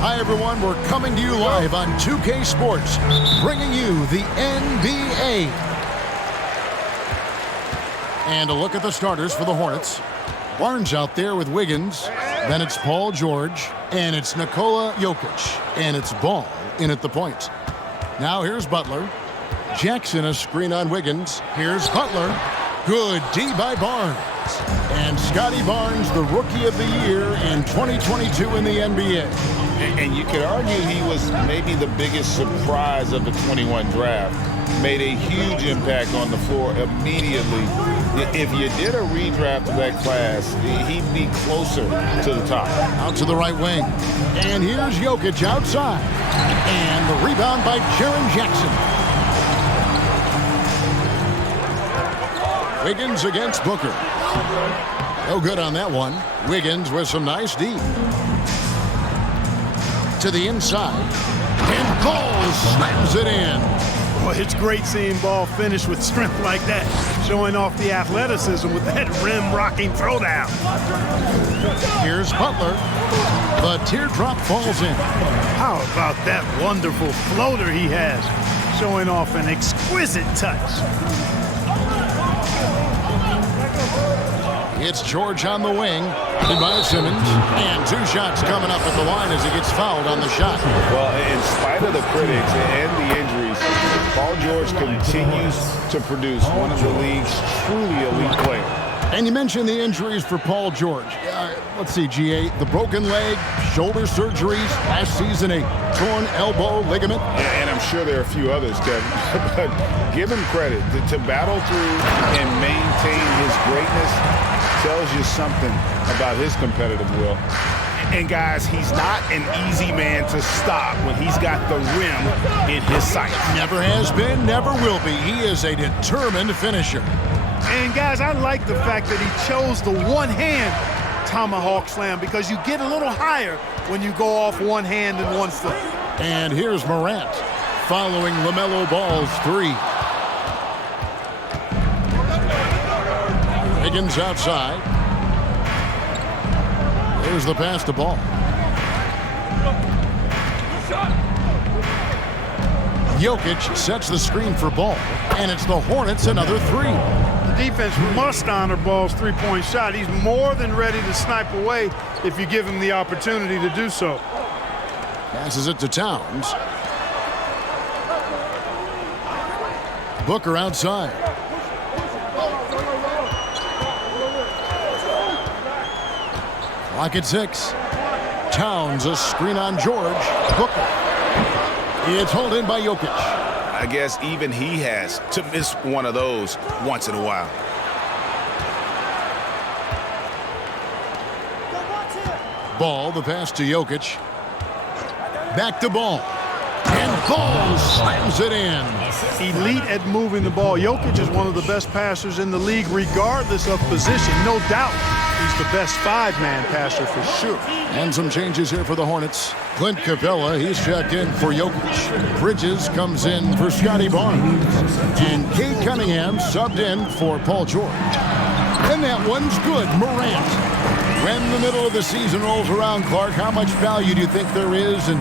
Hi, everyone. We're coming to you live on 2K Sports, bringing you the NBA. And a look at the starters for the Hornets. Barnes out there with Wiggins. Then it's Paul George. And it's Nikola Jokic. And it's Ball in at the point. Now here's Butler. Jackson a screen on Wiggins. Here's Butler. Good D by Barnes. And Scotty Barnes, the Rookie of the Year in 2022 in the NBA. And you could argue he was maybe the biggest surprise of the 21 draft. Made a huge impact on the floor immediately. If you did a redraft of that class, he'd be closer to the top. Out to the right wing. And here's Jokic outside. And the rebound by Jaren Jackson. Wiggins against Booker. No good on that one. Wiggins with some nice D. To the inside. And Ball slams it in. Well, it's great seeing Ball finish with strength like that, showing off the athleticism with that rim-rocking throwdown. Here's Butler. The teardrop falls in. How about that wonderful floater he has, showing off an exquisite touch. It's George on the wing. By Simmons. And two shots coming up at the line as he gets fouled on the shot. Well, in spite of the critics and the injuries, Paul George continues to produce one of the league's truly elite players. And you mentioned the injuries for Paul George. Let's see, GA, the broken leg, shoulder surgeries, last season a torn elbow ligament. Yeah, and I'm sure there are a few others, Kevin. But give him credit. To battle through and maintain his greatness tells you something about his competitive will. And guys, he's not an easy man to stop when he's got the rim in his sights. Never has been, never will be. He is a determined finisher. And guys, I like the fact that he chose the one-hand tomahawk slam because you get a little higher when you go off one hand and one foot. And here's Morant following LaMelo Ball's three. Wiggins outside. Here's the pass to Ball. Jokic sets the screen for Ball. And it's the Hornets another three. The defense must honor Ball's three-point shot. He's more than ready to snipe away if you give him the opportunity to do so. Passes it to Towns. Booker outside. Clock at 6. Towns a screen on George. Booker. It's hauled in by Jokic. I guess even he has to miss one of those once in a while. Ball, the pass to Jokic. Back to Ball. And Ball slams it in. Elite at moving the ball. Jokic is one of the best passers in the league, regardless of position. No doubt he's the best five-man passer for sure. And some changes here for the Hornets. Clint Capella, he's checked in for Jokic. Bridges comes in for Scotty Barnes. And Cade Cunningham subbed in for Paul George. And that one's good. Morant. When the middle of the season rolls around, Clark, how much value do you think there is in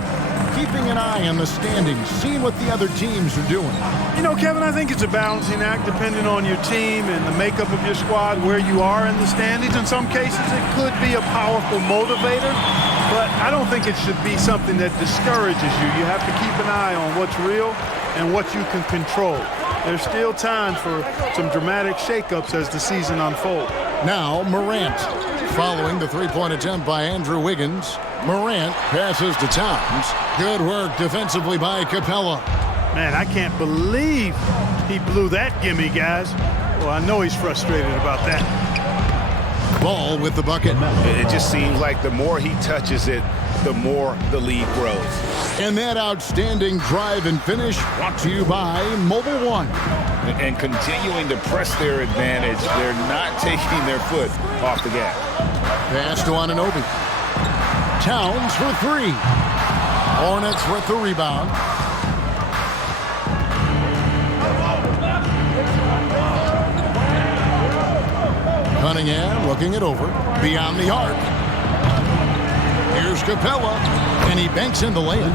keeping an eye on the standings, seeing what the other teams are doing? You know, Kevin, I think it's a balancing act depending on your team and the makeup of your squad, where you are in the standings. In some cases, it could be a powerful motivator, but I don't think it should be something that discourages you. You have to keep an eye on what's real and what you can control. There's still time for some dramatic shakeups as the season unfolds. Now, Morant. Following the three-point attempt by Andrew Wiggins, Morant passes to Towns. Good work defensively by Capella. Man, I can't believe he blew that gimme, guys. Well, I know he's frustrated about that. Ball with the bucket. It just seems like the more he touches it, the more the lead grows. And that outstanding drive and finish brought to you by Mobile One. And continuing to press their advantage, they're not taking their foot off the gas. Pass to Anunoby. Towns for three. Hornets with the rebound. Cunningham looking it over. Beyond the arc. Here's Capella. And he banks in the layup.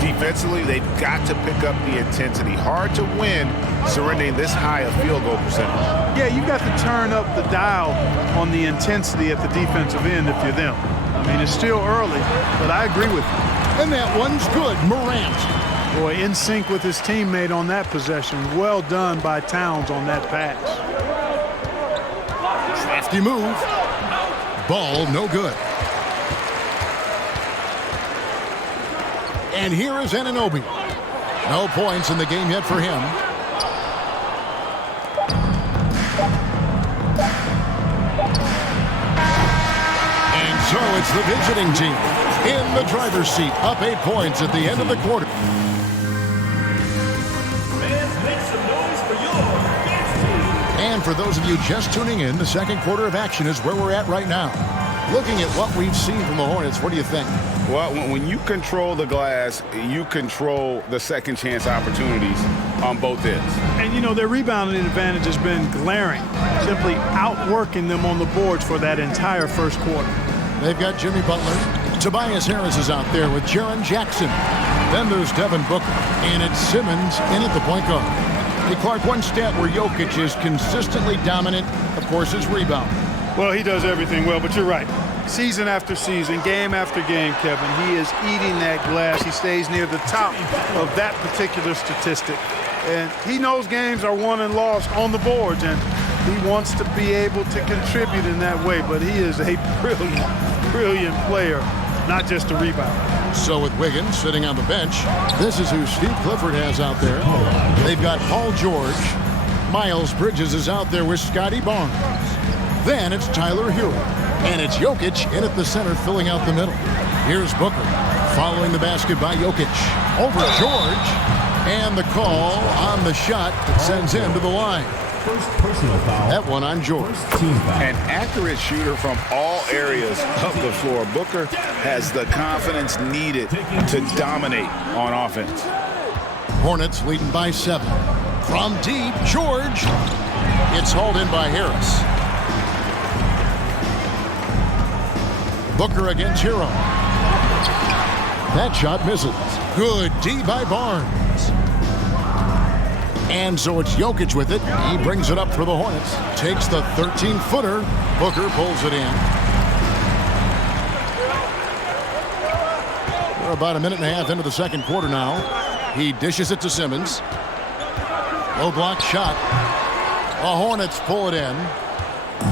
Defensively, they've got to pick up the intensity. Hard to win surrendering this high a field goal percentage. Yeah, you've got to turn up the dial on the intensity at the defensive end if you're them. I mean, it's still early, but I agree with you. And that one's good. Morant. Boy, in sync with his teammate on that possession. Well done by Towns on that pass. Crafty move. Ball no good. And here is Anunoby. No points in the game yet for him. And so it's the visiting team in the driver's seat, up 8 points at the end of the quarter. And for those of you just tuning in, the second quarter of action is where we're at right now. Looking at what we've seen from the Hornets, what do you think? Well, when you control the glass, you control the second chance opportunities on both ends. And, you know, their rebounding advantage has been glaring, simply outworking them on the boards for that entire first quarter. They've got Jimmy Butler. Tobias Harris is out there with Jaren Jackson. Then there's Devin Booker. And it's Simmons in at the point guard. Hey, Clark, one stat where Jokic is consistently dominant, of course, is rebounding. Well, he does everything well, but you're right. Season after season, game after game, Kevin, he is eating that glass. He stays near the top of that particular statistic. And he knows games are won and lost on the boards, and he wants to be able to contribute in that way. But he is a brilliant player, not just a rebounder. So with Wiggins sitting on the bench, this is who Steve Clifford has out there. They've got Paul George. Miles Bridges is out there with Scotty Barnes. Then it's Tyler Hero. And it's Jokic in at the center, filling out the middle. Here's Booker, following the basket by Jokic. Over George. And the call on the shot that sends him to the line. First personal foul. That one on George. An accurate shooter from all areas of the floor. Booker has the confidence needed to dominate on offense. Hornets leading by 7. From deep, George. It's hauled in by Harris. Booker against Hero. That shot misses. Good D by Barnes. And so it's Jokic with it. He brings it up for the Hornets. Takes the 13-footer. Booker pulls it in. We're about a minute and a half into the second quarter now. He dishes it to Simmons. Low block shot. The Hornets pull it in.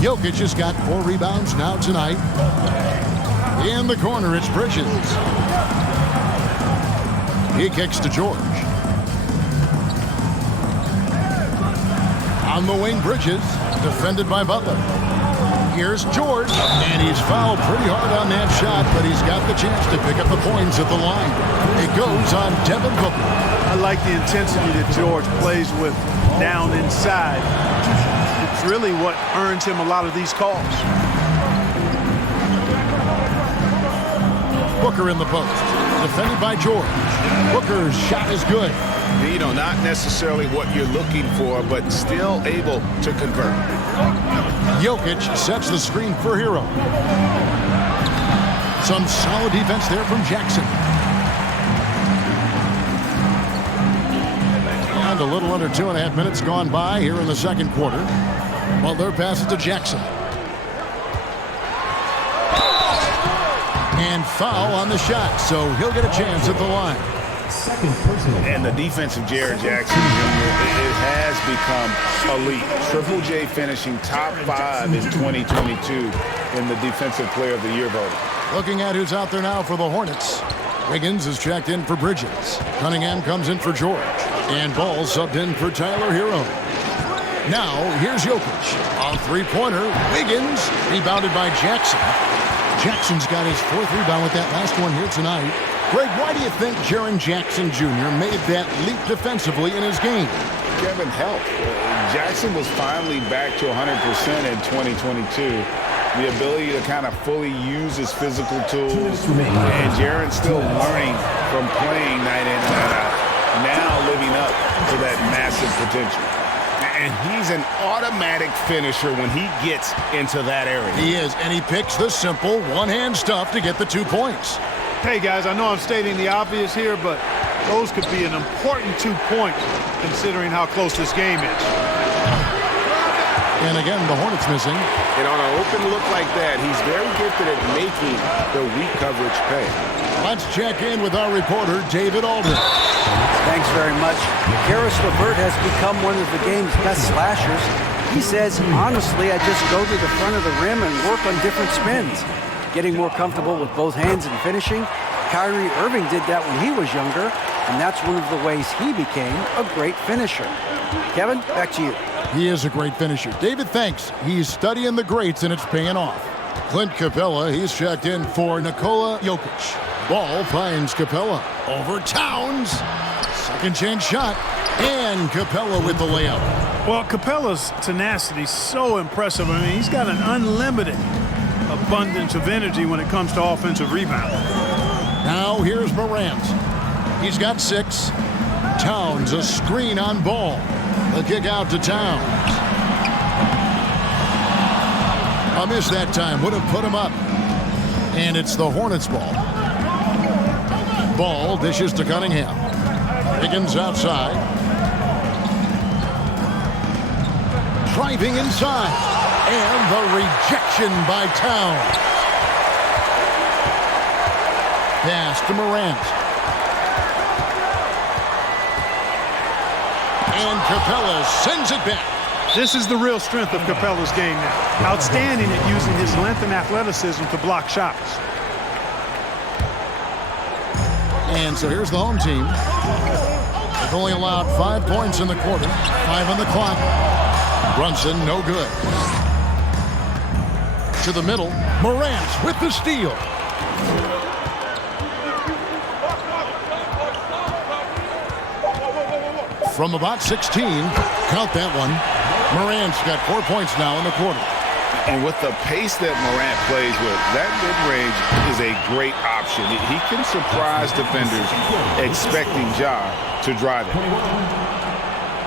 Jokic has got 4 rebounds now tonight. In the corner, it's Bridges. He kicks to George. On the wing, Bridges, defended by Butler. Here's George, and he's fouled pretty hard on that shot, but he's got the chance to pick up the points at the line. It goes on Devin Booker. I like the intensity that George plays with down inside. It's really what earns him a lot of these calls. Booker in the post, defended by George. Booker's shot is good. You know, not necessarily what you're looking for, but still able to convert. Jokic sets the screen for Hero. Some solid defense there from Jackson. And a little under 2.5 minutes gone by here in the second quarter. Butler passes to Jackson. And foul on the shot, so he'll get a chance at the line. Second personal. And the defense of Jaren Jackson Jr., it has become elite. Triple J finishing top 5 in 2022 in the Defensive Player of the Year voting. Looking at who's out there now for the Hornets. Wiggins is checked in for Bridges. Cunningham comes in for George. And Ball subbed in for Tyler Hero. Now, here's Jokic. A three-pointer. Wiggins, rebounded by Jackson. Jackson's got his 4th rebound with that last one here tonight. Greg, why do you think Jaren Jackson Jr. made that leap defensively in his game? Kevin, help. Jackson was finally back to 100% in 2022. The ability to kind of fully use his physical tools. And Jaren's still learning from playing night in, night out. Now living up to that massive potential. And he's an automatic finisher when he gets into that area. He is, and he picks the simple one-hand stuff to get the 2 points. Hey, guys, I know I'm stating the obvious here, but those could be an important 2 points considering how close this game is. And again, the Hornets missing. And on an open look like that, he's very gifted at making the weak coverage pay. Let's check in with our reporter, David Aldridge. Thanks very much. Karis LeVert has become one of the game's best slashers. He says, honestly, I just go to the front of the rim and work on different spins. Getting more comfortable with both hands and finishing. Kyrie Irving did that when he was younger, and that's one of the ways he became a great finisher. Kevin, back to you. He is a great finisher. David, thanks. He's studying the greats, and it's paying off. Clint Capella, he's checked in for Nikola Jokic. Ball finds Capella over Towns. Second chance shot, and Capella with the layup. Well, Capella's tenacity is so impressive. I mean, he's got an unlimited abundance of energy when it comes to offensive rebounding. Now here's Morant. He's got 6. Towns, a screen on Ball. The kick out to Towns. A miss that time. Would have put him up. And it's the Hornets ball. Ball dishes to Cunningham. Higgins outside. Driving inside. And the rejection by Towns. Pass to Morant. And Capella sends it back. This is the real strength of Capella's game now. Outstanding at using his length and athleticism to block shots. And so here's the home team. They've only allowed 5 points in the quarter. 5 on the clock. Brunson, no good. To the middle. Morant with the steal. From about 16, count that one. Morant's got 4 points now in the quarter. And with the pace that Morant plays with, that mid-range is a great option. He can surprise defenders expecting Ja to drive it.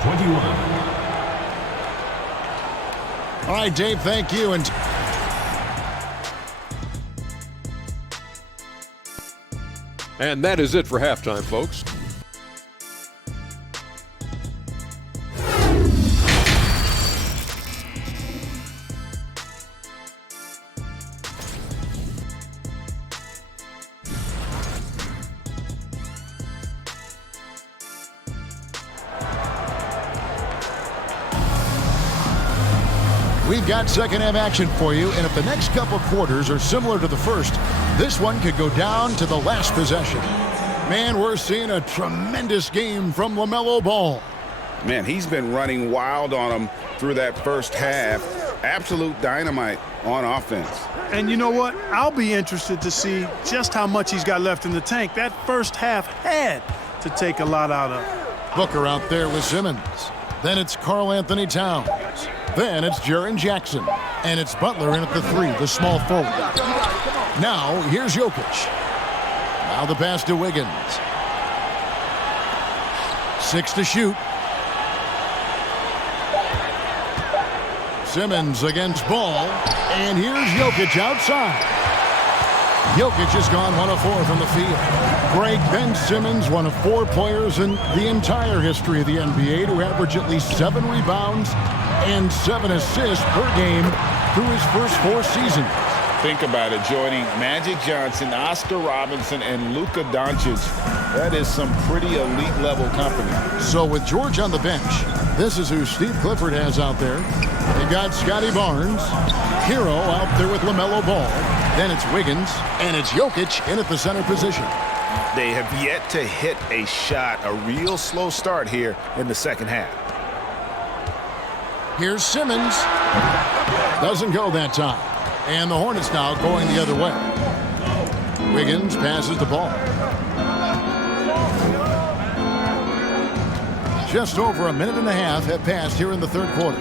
21. All right, Dave, thank you. And that is it for halftime, folks. We've got second half action for you, and if the next couple quarters are similar to the first, this one could go down to the last possession. Man, we're seeing a tremendous game from LaMelo Ball. Man, he's been running wild on them through that first half. Absolute dynamite on offense. And you know what? I'll be interested to see just how much he's got left in the tank. That first half had to take a lot out of. Booker out there with Simmons. Then it's Karl Anthony Towns. Then it's Jaren Jackson. And it's Butler in at the 3, the small forward. Now, here's Jokic. Now the pass to Wiggins. 6 to shoot. Simmons against Ball. And here's Jokic outside. Jokic has gone 1 of 4 from the field. Greg Ben Simmons, one of 4 players in the entire history of the NBA to average at least 7 rebounds and 7 assists per game through his first 4 seasons. Think about it, joining Magic Johnson, Oscar Robinson, and Luka Doncic. That is some pretty elite level company. So with George on the bench, this is who Steve Clifford has out there. They got Scotty Barnes, Hero out there with LaMelo Ball. Then it's Wiggins, and it's Jokic in at the center position. They have yet to hit a shot, a real slow start here in the second half. Here's Simmons. Doesn't go that time. And the Hornets now going the other way. Wiggins passes the ball. Just over a minute and a half have passed here in the third quarter.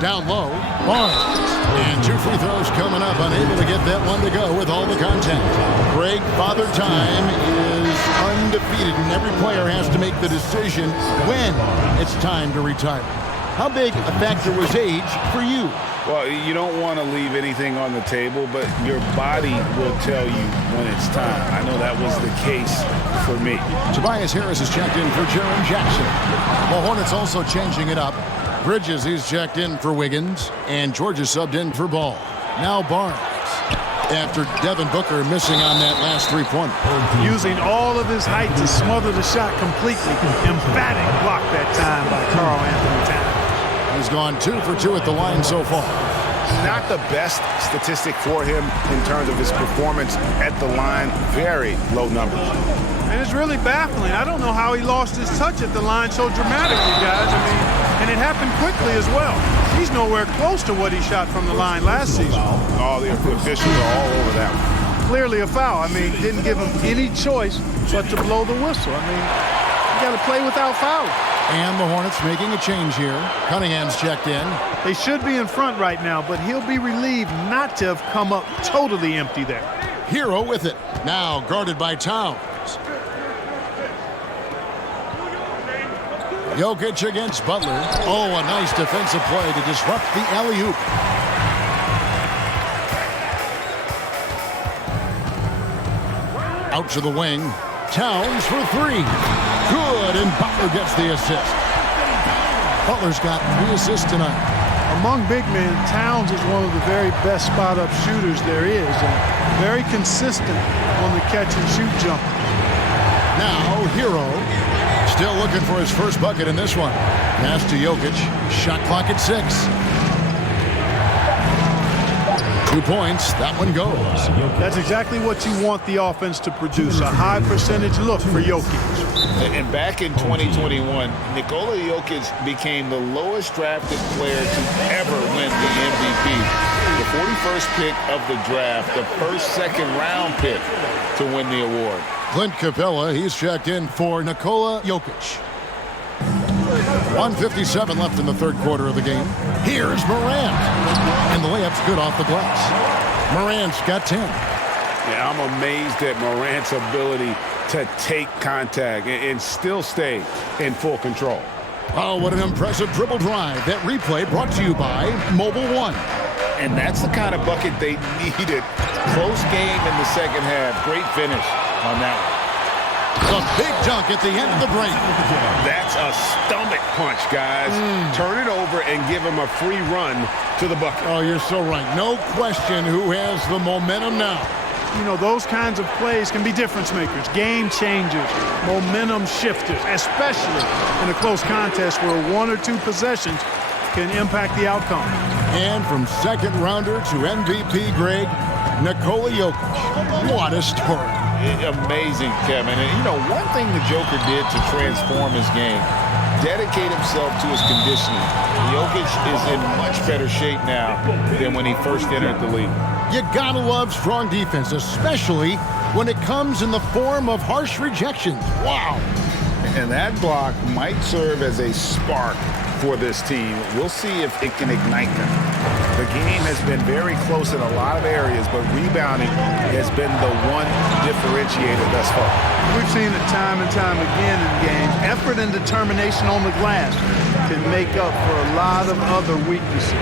Down low, Barnes. And 2 free throws coming up, unable to get that one to go with all the contact. Greg, Father Time is undefeated, and every player has to make the decision when it's time to retire. how big a factor was age for you? Well, you don't want to leave anything on the table, but your body will tell you when it's time. I know that was the case for me. Tobias Harris is checked in for Jaren Jackson. The Hornets also changing it up. Bridges, he's checked in for Wiggins, and George is subbed in for Ball. Now Barnes, after Devin Booker missing on that last three-pointer. Using all of his height to smother the shot completely. Emphatic block that time by Karl Anthony Towns. He's gone 2 for 2 at the line so far. Not the best statistic for him in terms of his performance at the line. Very low numbers. And it's really baffling. I don't know how he lost his touch at the line so dramatically, guys. I mean, and it happened quickly as well. He's nowhere close to what he shot from the line last season. All the officials are all over that one. Clearly a foul. I mean, didn't give him any choice but to blow the whistle. I mean, you got to play without fouling. And the Hornets making a change here. Cunningham's checked in. They should be in front right now, but he'll be relieved not to have come up totally empty there. Hero with it. Now guarded by Towns. Jokic against Butler. Oh, a nice defensive play to disrupt the alley-oop. Out to the wing. Towns for 3. Good, and Butler gets the assist. Butler's got 3 assists tonight. Among big men, Towns is one of the very best spot-up shooters there is, and very consistent on the catch-and-shoot jumper. Now, Hero. Still looking for his first bucket in this one. Pass to Jokic. Shot clock at 6. 2 points. That one goes. That's exactly what you want the offense to produce. A high percentage look for Jokic. And back in 2021, Nikola Jokic became the lowest drafted player to ever win the MVP. The 41st pick of the draft, the first second-round pick to win the award. Clint Capella, he's checked in for Nikola Jokic. 1:57 left in the third quarter of the game. Here's Morant. And the layup's good off the glass. Morant's got 10. Yeah, I'm amazed at Morant's ability to take contact and still stay in full control. Oh, what an impressive dribble drive. That replay brought to you by Mobile One. And that's the kind of bucket they needed. Close game in the second half. Great finish on that one. A big dunk at the end of the break. That's a stomach punch, guys. Turn it over and give him a free run to the bucket. Oh, you're so right. No question who has the momentum now. You know, those kinds of plays can be difference makers, game changers, momentum shifters, especially in a close contest where 1 or 2 possessions can impact the outcome. And from second rounder to MVP Greg, Nikola Jokic. What a story. Amazing, Kevin. And, you know, one thing the Joker did to transform his game, dedicate himself to his conditioning. Jokic is in much better shape now than when he first entered the league. You gotta love strong defense, especially when it comes in the form of harsh rejections. Wow. And that block might serve as a spark for this team. We'll see if it can ignite them. The game has been very close in a lot of areas, but rebounding has been the one differentiator thus far. We've seen it time and time again in games. Effort and determination on the glass can make up for a lot of other weaknesses.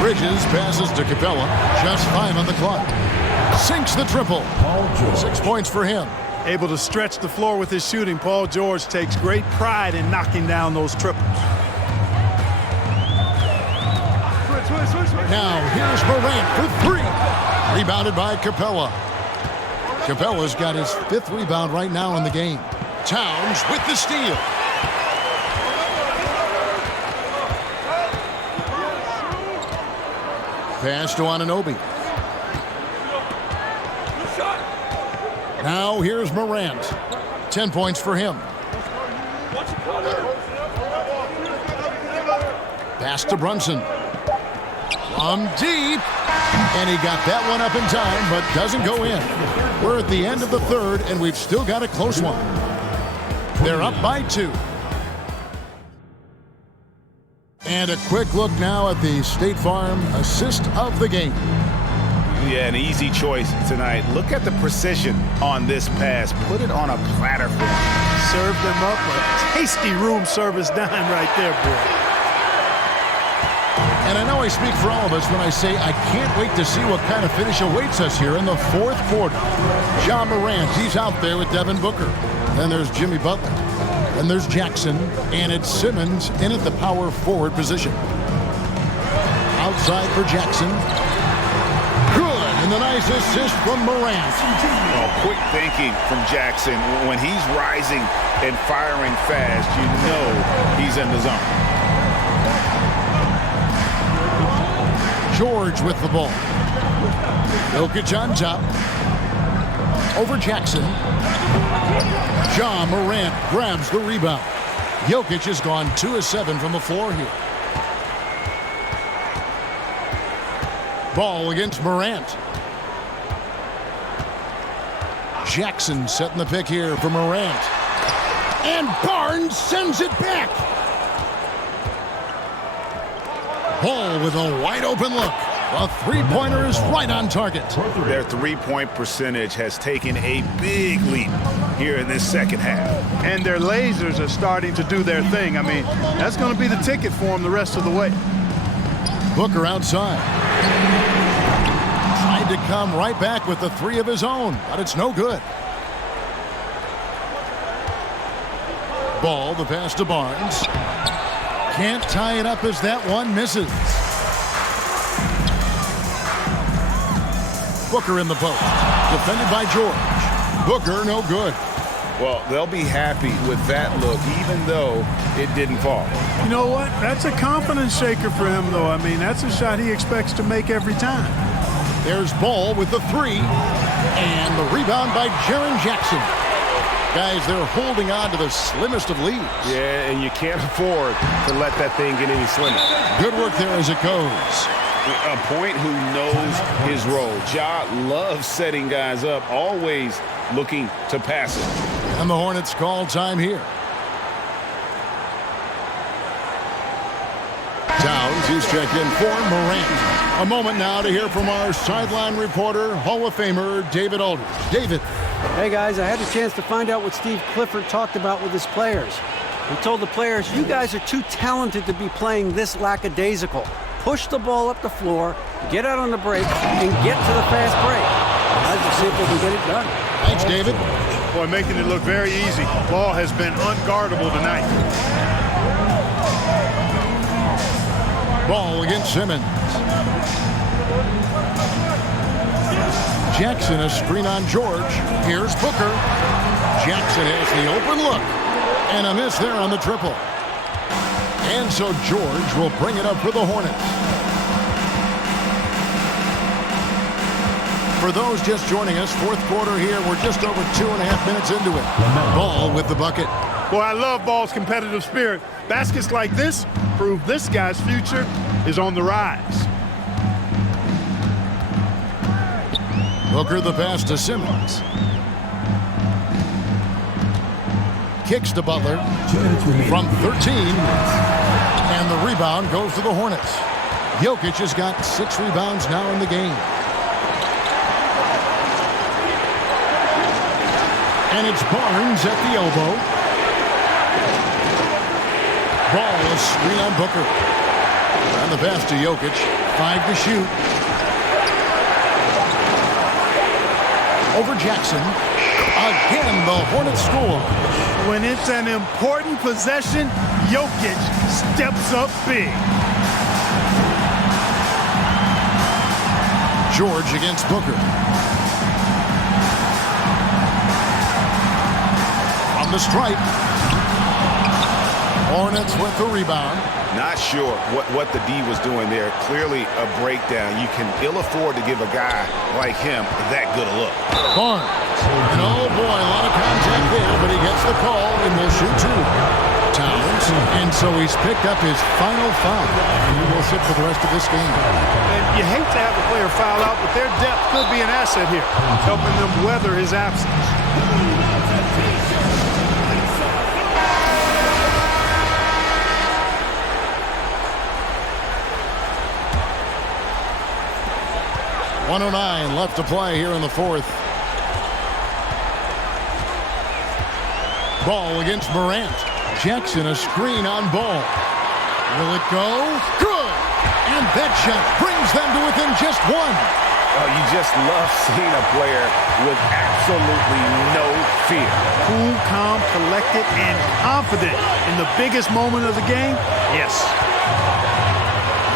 Bridges passes to Capella. Just 5 on the clock. Sinks the triple. 6 points for him. Able to stretch the floor with his shooting, Paul George takes great pride in knocking down those triples. Now here's Morant for 3. Rebounded by Capella. Capella's got his 5th rebound right now in the game. Towns with the steal. Pass to Anunoby. Now here's Morant. 10 points for him. Pass to Brunson. From deep. And he got that one up in time, but doesn't go in. We're at the end of the third, and we've still got a close one. They're up by 2. And a quick look now at the State Farm assist of the game. Yeah, an easy choice tonight. Look at the precision on this pass. Put it on a platter for him. Served them up a tasty room service dime right there, boy. And I know I speak for all of us when I say I can't wait to see what kind of finish awaits us here in the fourth quarter. Ja Morant, he's out there with Devin Booker. Then there's Jimmy Butler. Then there's Jackson. And it's Simmons in at the power forward position. Outside for Jackson. Good. And the nice assist from Morant. Oh, quick thinking from Jackson. When he's rising and firing fast, you know he's in the zone. George with the ball. Jokic on top. Over Jackson. Ja Morant grabs the rebound. Jokic has gone 2 of 7 from the floor here. Ball against Morant. Jackson setting the pick here for Morant. And Barnes sends it back. Ball with a wide open look. The three-pointer is right on target. Their three-point percentage has taken a big leap here in this second half. And their lasers are starting to do their thing. I mean, that's going to be the ticket for them the rest of the way. Booker outside. Tried to come right back with the three of his own, but it's no good. Ball, the pass to Barnes. Can't tie it up as that one misses. Booker in the post. Defended by George. Booker, no good. Well, they'll be happy with that look, even though it didn't fall. You know what? That's a confidence shaker for him, though. I mean, that's a shot he expects to make every time. There's Ball with the three. And the rebound by Jaren Jackson. Guys, they're holding on to the slimmest of leads. Yeah, and you can't afford to let that thing get any slimmer. Good work there as it goes. A point who knows his role. Ja loves setting guys up, always looking to pass it. And the Hornets call time here. Towns, he's checked in for Morant. A moment now to hear from our sideline reporter, Hall of Famer David Aldridge. David. Hey guys, I had a chance to find out what Steve Clifford talked about with his players. He told the players, you guys are too talented to be playing this lackadaisical. Push the ball up the floor, get out on the break, and get to the fast break. Guys will see if they can get it done. Thanks, David. Boy, making it look very easy. Ball has been unguardable tonight. Ball against Simmons. Jackson, a screen on George. Here's Booker. Jackson has the open look. And a miss there on the triple. And so George will bring it up for the Hornets. For those just joining us, fourth quarter here. We're just over 2.5 minutes into it. Ball with the bucket. Boy, I love Ball's competitive spirit. Baskets like this prove this guy's future is on the rise. Booker the pass to Simmons. Kicks to Butler from 13. And the rebound goes to the Hornets. Jokic has got 6 rebounds now in the game. And it's Barnes at the elbow. Ball is screen on Booker. And the pass to Jokic. 5 to shoot. Over Jackson. Again, the Hornets score. When it's an important possession, Jokic steps up big. George against Booker. On the strike. Hornets with the rebound. Not sure what the D was doing there. Clearly a breakdown. You can ill afford to give a guy like him that good a look. Barnes. And oh boy, a lot of contact there, but he gets the call and will shoot 2. Towns. And so he's picked up his final foul. And he will sit for the rest of this game. And you hate to have a player foul out, but their depth could be an asset here, helping them weather his absence. .109 left to play here in the fourth. Ball against Morant. Jackson, a screen on Ball. Will it go? Good! And that shot brings them to within just one. Oh, you just love seeing a player with absolutely no fear. Cool, calm, collected, and confident in the biggest moment of the game? Yes.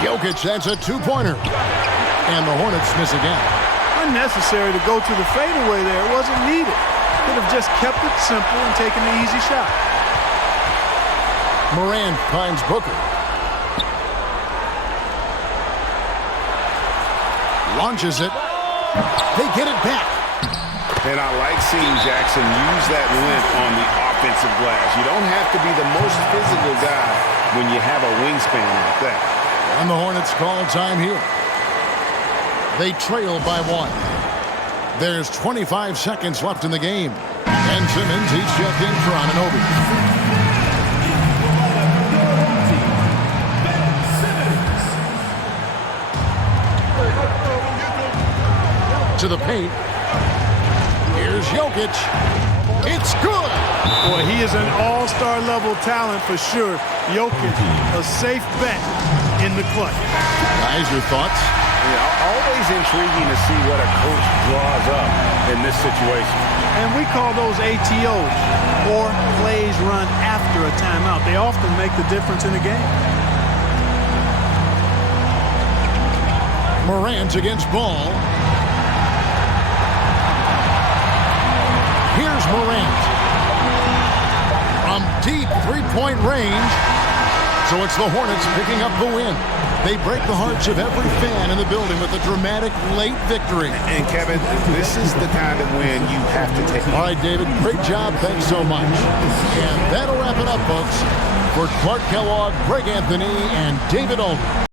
Jokic, that's a two-pointer. And the Hornets miss again. Unnecessary to go to the fadeaway there. It wasn't needed. Could have just kept it simple and taken the easy shot. Morant finds Booker. Launches it. They get it back. And I like seeing Jackson use that length on the offensive glass. You don't have to be the most physical guy when you have a wingspan like that. And the Hornets call time here. They trail by 1. There's 25 seconds left in the game. Ben Simmons, he's checked in for Anunoby. To the paint. Here's Jokic. It's good. Boy, he is an all-star level talent for sure. Jokic, a safe bet in the clutch. Guys, your thoughts? Yeah, always intriguing to see what a coach draws up in this situation. And we call those ATOs, or plays run after a timeout. They often make the difference in a game. Morant against Ball. Here's Morant. From deep three-point range. So it's the Hornets picking up the win. They break the hearts of every fan in the building with a dramatic late victory. And Kevin, this is the kind of win you have to take. All right, David, great job. Thanks so much. And that'll wrap it up, folks. For Clark Kellogg, Greg Anthony, and David Alden.